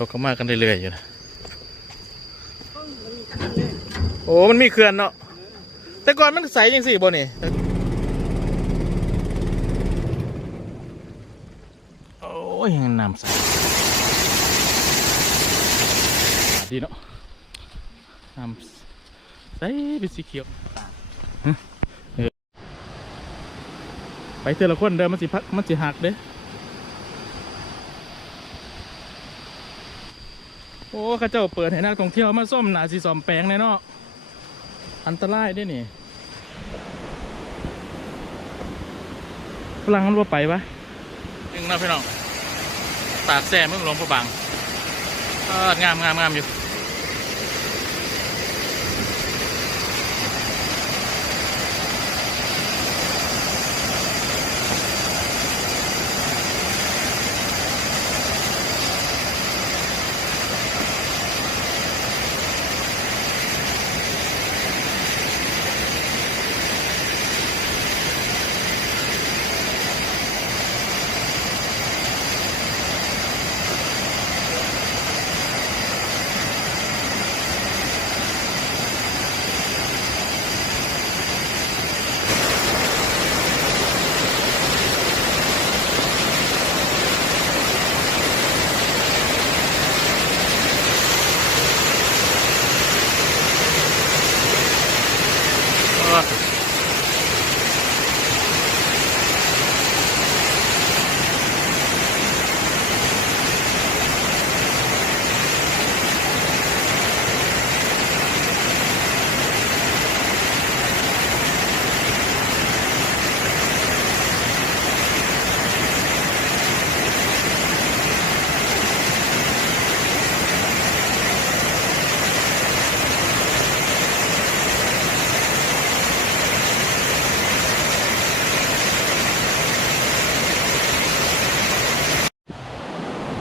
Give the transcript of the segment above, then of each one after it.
เขาก็มากันเรื่อยๆอยู่นะโอ้มันมีเขื่อนเนาะแต่ก่อนมันใสยังสิบ่นี่โอ้ยน้ำใสดีเนาะน้ำใสเป็นสีเขียวไปเจอละคนเดินมันสิพักมันสิหักเด้โอ้ข้าเจ้าเปิดให้นักท่องเที่ยวมาส้มหนาสีสอมแปลงเลยเนาะอันตรายด้วยนี่ฝรั่งมันว่าไปปะยังนะพี่น้องตากแซ่เมืองหลวงพระบางงามอยู่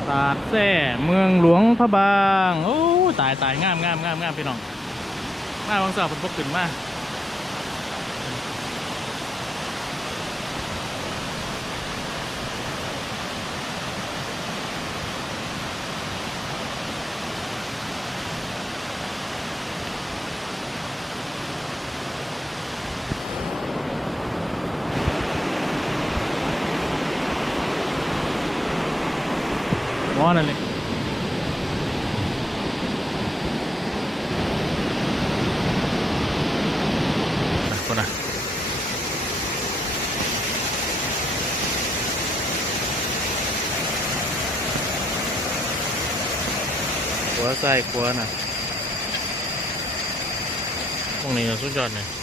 ตากแซ่เมืองหลวงพระบางโอ้ตายงามพี่น้องมาวังสาวฝนตกขึ้นมาว้านั่นเลยคนน่ะขวาซ้ายขวาน่ะตรงนี้สุดยอดเลย